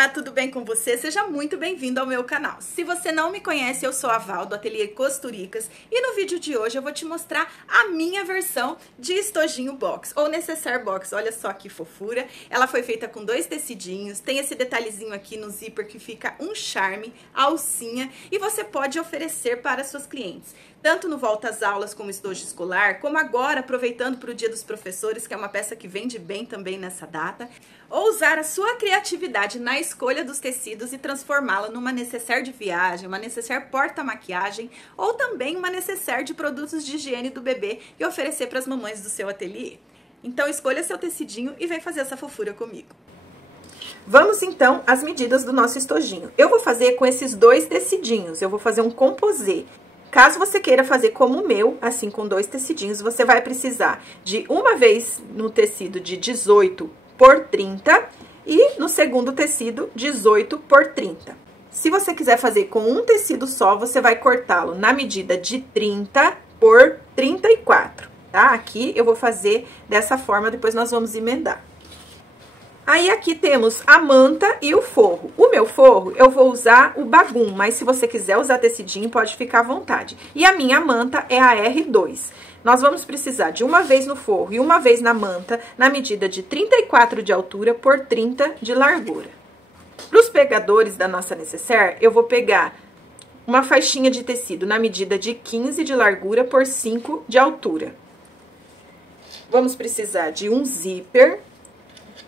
Olá, tudo bem com você? Seja muito bem-vindo ao meu canal. Se você não me conhece, eu sou a Val, do Ateliê Costuricas, e no vídeo de hoje eu vou te mostrar a minha versão de estojinho box, ou necessaire box. Olha só que fofura. Ela foi feita com 2 tecidinhos, tem esse detalhezinho aqui no zíper que fica um charme, alcinha, e você pode oferecer para suas clientes, tanto no volta às aulas como estojo escolar, como agora aproveitando para o Dia dos Professores, que é uma peça que vende bem também nessa data, ou usar a sua criatividade na escolha dos tecidos e transformá-la numa necessaire de viagem, uma necessaire porta-maquiagem, ou também uma necessaire de produtos de higiene do bebê e oferecer para as mamães do seu ateliê. Então escolha seu tecidinho e vem fazer essa fofura comigo. Vamos então às medidas do nosso estojinho. Eu vou fazer com esses 2 tecidinhos, eu vou fazer um composê. Caso você queira fazer como o meu, assim com 2 tecidinhos, você vai precisar de uma vez no tecido de 18 por 30 e no segundo tecido 18 por 30. Se você quiser fazer com um tecido só, você vai cortá-lo na medida de 30 por 34, tá? Aqui eu vou fazer dessa forma, depois nós vamos emendar. Aí aqui temos a manta e o forro. O meu forro eu vou usar o bagum, mas se você quiser usar tecidinho, pode ficar à vontade. E a minha manta é a R2. Nós vamos precisar de uma vez no forro e uma vez na manta, na medida de 34 de altura por 30 de largura. Para os pegadores da nossa necessaire, eu vou pegar uma faixinha de tecido na medida de 15 de largura por 5 de altura. Vamos precisar de um zíper,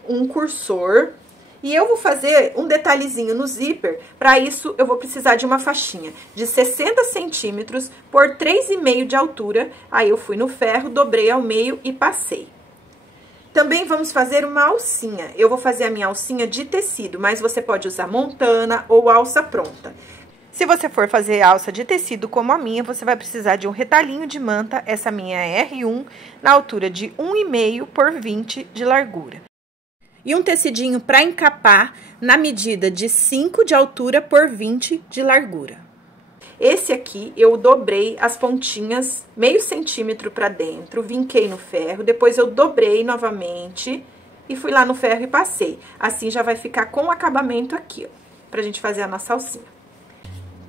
um cursor, e eu vou fazer um detalhezinho no zíper. Para isso, eu vou precisar de uma faixinha de 60 centímetros por 3,5 de altura. Aí, eu fui no ferro, dobrei ao meio e passei. Também vamos fazer uma alcinha. Eu vou fazer a minha alcinha de tecido, mas você pode usar montana ou alça pronta. Se você for fazer alça de tecido como a minha, você vai precisar de um retalhinho de manta, essa minha é R1, na altura de 1,5 por 20 de largura. E um tecidinho para encapar na medida de 5 de altura por 20 de largura. Esse aqui eu dobrei as pontinhas meio centímetro para dentro, vinquei no ferro, depois eu dobrei novamente e fui lá no ferro e passei. Assim já vai ficar com o acabamento aqui, ó, pra gente fazer a nossa alcinha.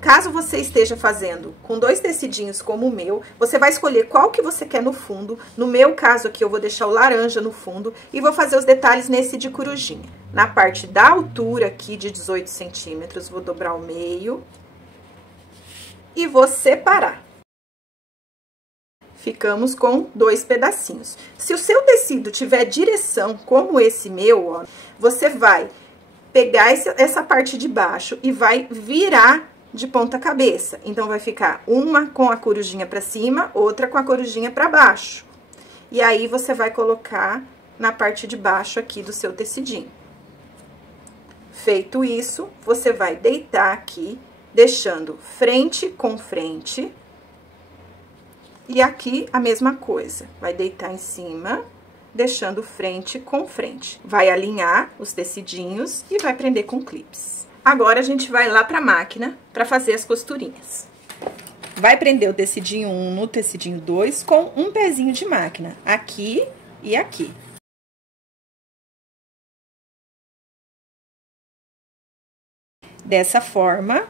Caso você esteja fazendo com 2 tecidinhos como o meu, você vai escolher qual que você quer no fundo. No meu caso aqui, eu vou deixar o laranja no fundo e vou fazer os detalhes nesse de corujinha. Na parte da altura aqui de 18 centímetros, vou dobrar o meio e vou separar. Ficamos com 2 pedacinhos. Se o seu tecido tiver direção, como esse meu, ó, você vai pegar essa parte de baixo e vai virar de ponta cabeça. Então, vai ficar uma com a corujinha pra cima, outra com a corujinha pra baixo. E aí, você vai colocar na parte de baixo aqui do seu tecidinho. Feito isso, você vai deitar aqui, deixando frente com frente. E aqui, a mesma coisa. Vai deitar em cima, deixando frente com frente. Vai alinhar os tecidinhos e vai prender com clips. Agora, a gente vai lá pra máquina pra fazer as costurinhas. Vai prender o tecidinho 1 no tecidinho 2 com um pezinho de máquina, aqui e aqui. Dessa forma.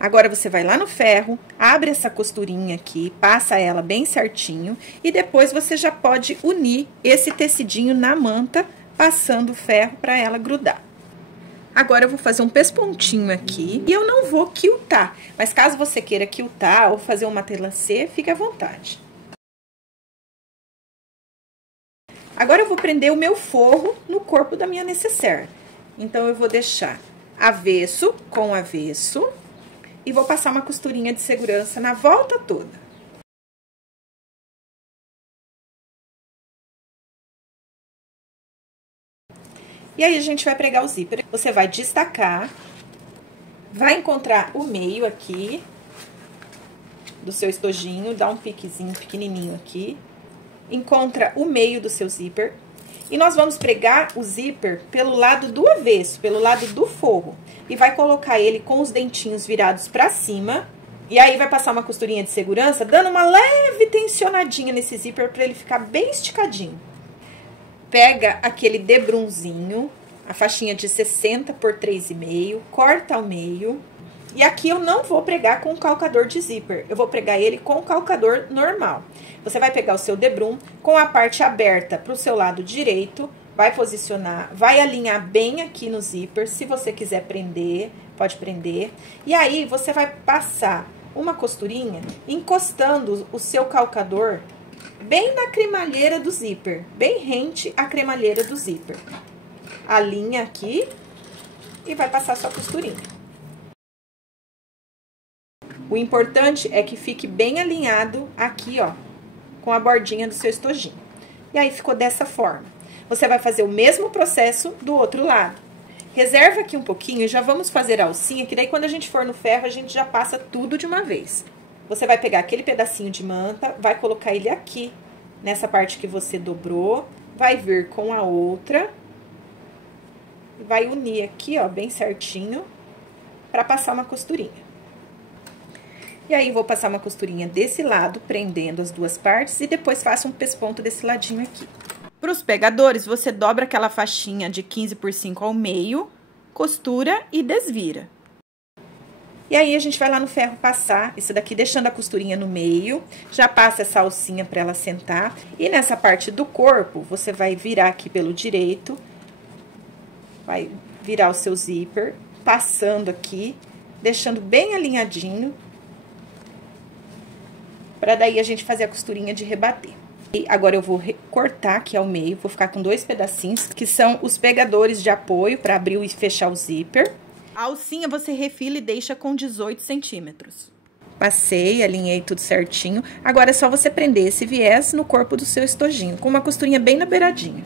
Agora, você vai lá no ferro, abre essa costurinha aqui, passa ela bem certinho, e depois você já pode unir esse tecidinho na manta, passando o ferro pra ela grudar. Agora, eu vou fazer um pespontinho aqui, e eu não vou quiltar, mas caso você queira quiltar ou fazer uma matelacê, fique à vontade. Agora, eu vou prender o meu forro no corpo da minha necessaire. Então, eu vou deixar avesso com avesso, e vou passar uma costurinha de segurança na volta toda. E aí, a gente vai pregar o zíper. Você vai destacar, vai encontrar o meio aqui do seu estojinho, dá um piquezinho pequenininho aqui, encontra o meio do seu zíper. E nós vamos pregar o zíper pelo lado do avesso, pelo lado do forro. E vai colocar ele com os dentinhos virados pra cima. E aí, vai passar uma costurinha de segurança, dando uma leve tensionadinha nesse zíper pra ele ficar bem esticadinho. Pega aquele debrunzinho, a faixinha de 60 por 3,5, corta ao meio. E aqui eu não vou pregar com calcador de zíper, eu vou pregar ele com calcador normal. Você vai pegar o seu debrum com a parte aberta para o seu lado direito, vai posicionar, vai alinhar bem aqui no zíper, se você quiser prender, pode prender. E aí, você vai passar uma costurinha encostando o seu calcador bem na cremalheira do zíper, bem rente à cremalheira do zíper. Alinha aqui e vai passar sua costurinha. O importante é que fique bem alinhado aqui, ó, com a bordinha do seu estojinho. E aí, ficou dessa forma. Você vai fazer o mesmo processo do outro lado. Reserva aqui um pouquinho e já vamos fazer a alcinha, que daí quando a gente for no ferro, a gente já passa tudo de uma vez. Você vai pegar aquele pedacinho de manta, vai colocar ele aqui, nessa parte que você dobrou, vai vir com a outra, vai unir aqui, ó, bem certinho, pra passar uma costurinha. E aí, vou passar uma costurinha desse lado, prendendo as duas partes, e depois faço um pesponto desse ladinho aqui. Para os pegadores, você dobra aquela faixinha de 15 por 5 ao meio, costura e desvira. E aí, a gente vai lá no ferro passar isso daqui, deixando a costurinha no meio, já passa essa alcinha para ela sentar. E nessa parte do corpo, você vai virar aqui pelo direito, vai virar o seu zíper, passando aqui, deixando bem alinhadinho, para daí a gente fazer a costurinha de rebater. E agora eu vou cortar aqui ao meio, vou ficar com 2 pedacinhos, que são os pegadores de apoio para abrir e fechar o zíper. A alcinha você refila e deixa com 18 centímetros. Passei, alinhei tudo certinho. Agora é só você prender esse viés no corpo do seu estojinho, com uma costurinha bem na beiradinha.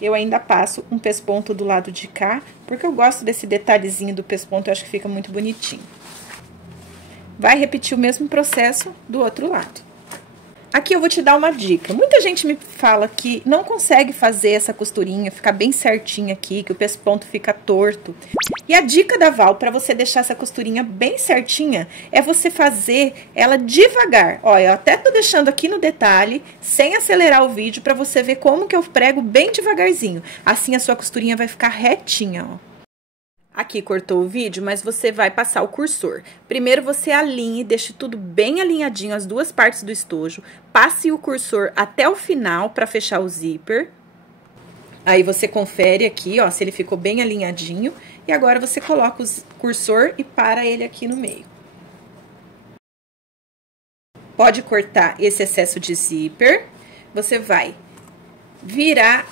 Eu ainda passo um pesponto do lado de cá, porque eu gosto desse detalhezinho do pesponto, eu acho que fica muito bonitinho. Vai repetir o mesmo processo do outro lado. Aqui eu vou te dar uma dica. Muita gente me fala que não consegue fazer essa costurinha, ficar bem certinha aqui, que o pesponto fica torto. E a dica da Val para você deixar essa costurinha bem certinha é você fazer ela devagar. Ó, eu até tô deixando aqui no detalhe, sem acelerar o vídeo, para você ver como que eu prego bem devagarzinho. Assim a sua costurinha vai ficar retinha, ó. Aqui cortou o vídeo, mas você vai passar o cursor. Primeiro você alinhe, deixe tudo bem alinhadinho, as duas partes do estojo. Passe o cursor até o final para fechar o zíper. Aí você confere aqui, ó, se ele ficou bem alinhadinho. E agora você coloca o cursor e para ele aqui no meio. Pode cortar esse excesso de zíper. Você vai virar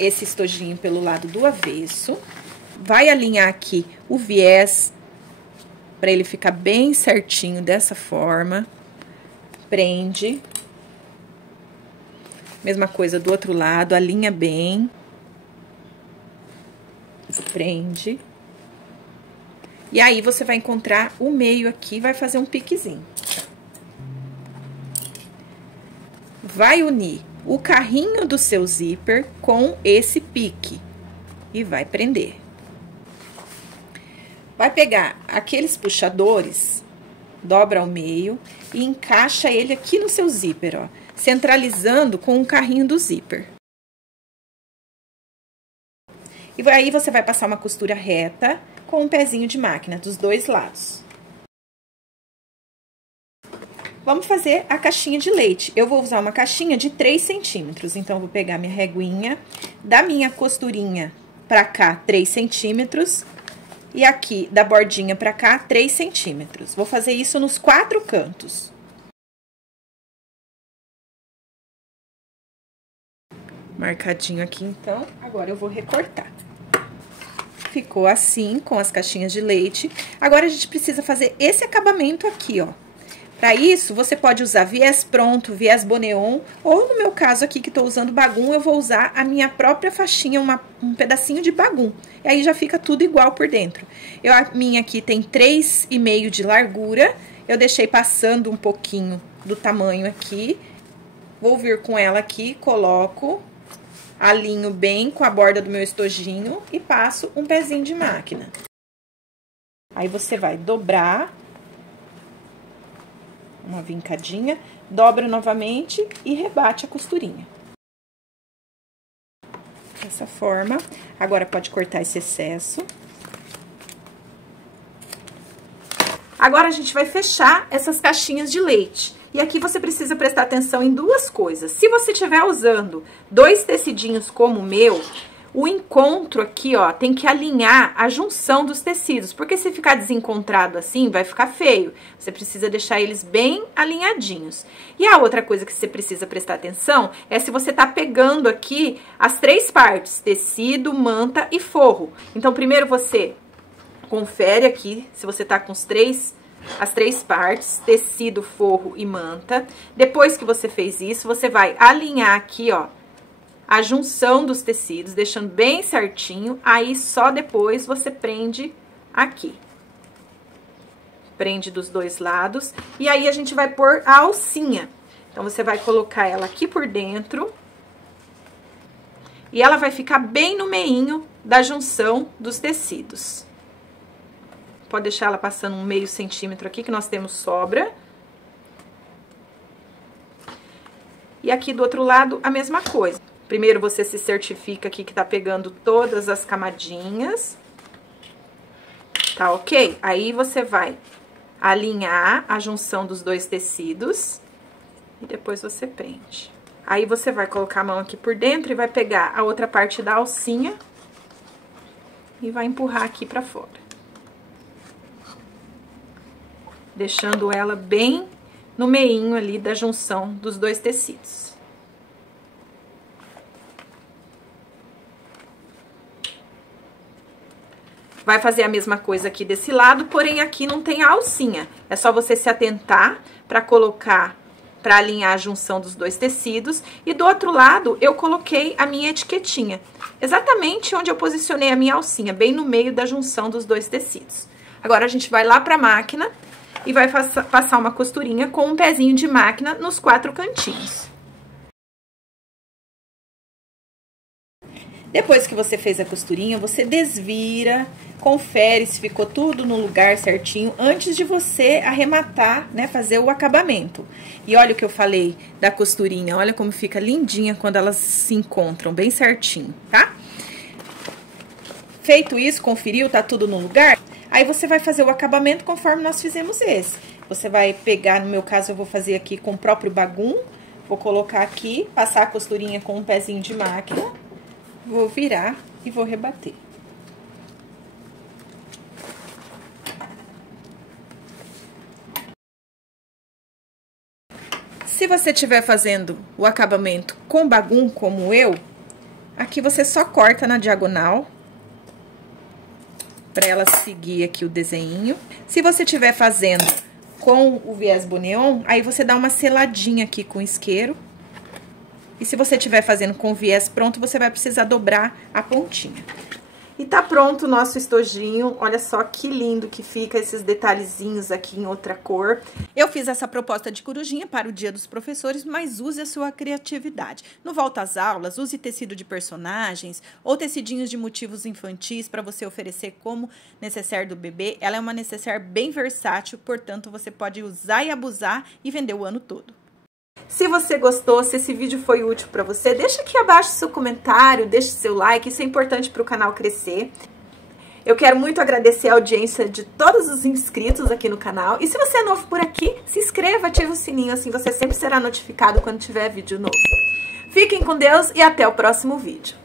esse estojinho pelo lado do avesso. Vai alinhar aqui o viés, para ele ficar bem certinho dessa forma. Prende. Mesma coisa do outro lado, alinha bem. Prende. E aí, você vai encontrar o meio aqui, vai fazer um piquezinho. Vai unir o carrinho do seu zíper com esse pique e vai prender. Vai pegar aqueles puxadores, dobra ao meio e encaixa ele aqui no seu zíper, ó, centralizando com o carrinho do zíper. E aí você vai passar uma costura reta com um pezinho de máquina dos dois lados. Vamos fazer a caixinha de leite. Eu vou usar uma caixinha de 3 centímetros, então eu vou pegar minha reguinha, da minha costurinha pra cá 3 centímetros. E aqui, da bordinha pra cá, 3 centímetros. Vou fazer isso nos 4 cantos. Marcadinho aqui, então. Agora, eu vou recortar. Ficou assim, com as caixinhas de leite. Agora, a gente precisa fazer esse acabamento aqui, ó. Para isso, você pode usar viés pronto, viés boneon, ou no meu caso aqui, que tô usando bagum, eu vou usar a minha própria faixinha, um pedacinho de bagum. E aí, já fica tudo igual por dentro. A minha aqui tem 3,5 de largura, eu deixei passando um pouquinho do tamanho aqui. Vou vir com ela aqui, coloco, alinho bem com a borda do meu estojinho e passo um pezinho de máquina. Aí, você vai dobrar uma vincadinha, dobra novamente e rebate a costurinha. Dessa forma. Agora, pode cortar esse excesso. Agora, a gente vai fechar essas caixinhas de leite. E aqui você precisa prestar atenção em duas coisas. Se você estiver usando 2 tecidinhos como o meu, o encontro aqui, ó, tem que alinhar a junção dos tecidos. Porque se ficar desencontrado assim, vai ficar feio. Você precisa deixar eles bem alinhadinhos. E a outra coisa que você precisa prestar atenção é se você tá pegando aqui as 3 partes, tecido, manta e forro. Então, primeiro você confere aqui se você tá com as 3 partes, tecido, forro e manta. Depois que você fez isso, você vai alinhar aqui, ó, a junção dos tecidos, deixando bem certinho. Aí, só depois você prende aqui. Prende dos 2 lados. E aí, a gente vai pôr a alcinha. Então, você vai colocar ela aqui por dentro. E ela vai ficar bem no meinho da junção dos tecidos. Pode deixar ela passando um meio centímetro aqui, que nós temos sobra. E aqui do outro lado, a mesma coisa. Primeiro, você se certifica aqui que tá pegando todas as camadinhas. Tá ok? Aí, você vai alinhar a junção dos 2 tecidos. E depois você prende. Aí, você vai colocar a mão aqui por dentro e vai pegar a outra parte da alcinha. E vai empurrar aqui pra fora. Deixando ela bem no meinho ali da junção dos 2 tecidos. Vai fazer a mesma coisa aqui desse lado, porém aqui não tem a alcinha. É só você se atentar para colocar, para alinhar a junção dos 2 tecidos. E do outro lado, eu coloquei a minha etiquetinha. Exatamente onde eu posicionei a minha alcinha, bem no meio da junção dos 2 tecidos. Agora, a gente vai lá para a máquina e vai passar uma costurinha com um pezinho de máquina nos 4 cantinhos. Depois que você fez a costurinha, você desvira, confere se ficou tudo no lugar certinho, antes de você arrematar, né, fazer o acabamento. E olha o que eu falei da costurinha, olha como fica lindinha quando elas se encontram bem certinho, tá? Feito isso, conferiu, tá tudo no lugar? Aí, você vai fazer o acabamento conforme nós fizemos esse. Você vai pegar, no meu caso, eu vou fazer aqui com o próprio bagum. Vou colocar aqui, passar a costurinha com um pezinho de máquina. Vou virar e vou rebater. Se você estiver fazendo o acabamento com bagum, como eu, aqui você só corta na diagonal, para ela seguir aqui o desenho. Se você estiver fazendo com o viés boneon, aí você dá uma seladinha aqui com o isqueiro. E se você estiver fazendo com o viés pronto, você vai precisar dobrar a pontinha. E tá pronto o nosso estojinho. Olha só que lindo que fica esses detalhezinhos aqui em outra cor. Eu fiz essa proposta de corujinha para o Dia dos Professores, mas use a sua criatividade. No Volta às Aulas, use tecido de personagens ou tecidinhos de motivos infantis para você oferecer como necessaire do bebê. Ela é uma necessaire bem versátil, portanto, você pode usar e abusar e vender o ano todo. Se você gostou, se esse vídeo foi útil para você, deixa aqui abaixo seu comentário, deixe seu like, isso é importante para o canal crescer. Eu quero muito agradecer a audiência de todos os inscritos aqui no canal. E se você é novo por aqui, se inscreva, ative o sininho, assim você sempre será notificado quando tiver vídeo novo. Fiquem com Deus e até o próximo vídeo.